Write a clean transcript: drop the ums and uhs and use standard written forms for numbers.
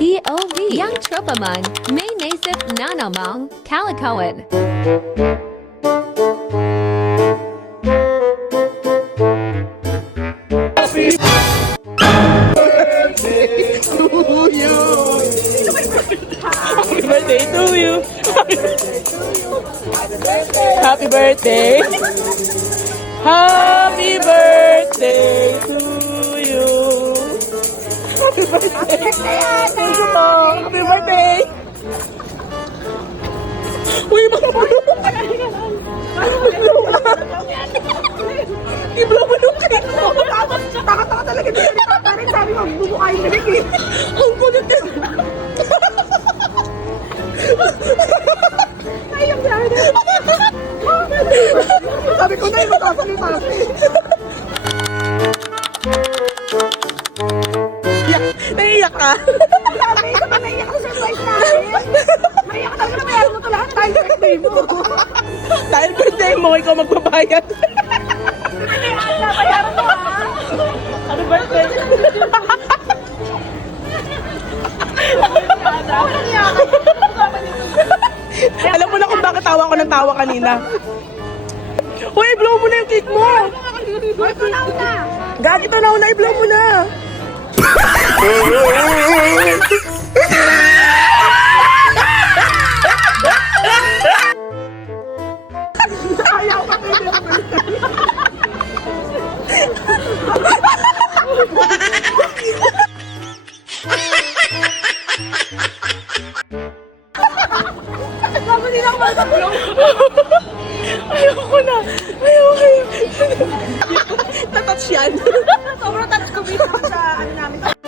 POV Yang Tropaman May Nasip Nanamang Kalikoan. Happy birthday to you. Happy birthday. Happy birthday to you. Happy birthday. Thank you po. Happy birthday. Uy, mabulong. Iblo mo nung cake mo. Taka-taka talaga dito. Parang sabi mo, bumukain na rin eh. Ang kulit na. Ayang na. Sabi ko na yung matasalita eh. Naiiyak ka? Naiiyak ka sa surprise namin. Naiiyak ka talaga na bayaran mo ito lahat dahil birthday mo. Dahil birthday mo, ikaw magbabayad. Bayaran mo ha. Ano birthday? Alam mo na kung bakit tawa ko ng tawa kanina. Uy, i-blow mo na yung cake mo. Gag, ito na una, i-blow mo na. Ayaw ka Ayoko na. Ayoko. Natouch yan. Sobrang touch ko sa ano namin.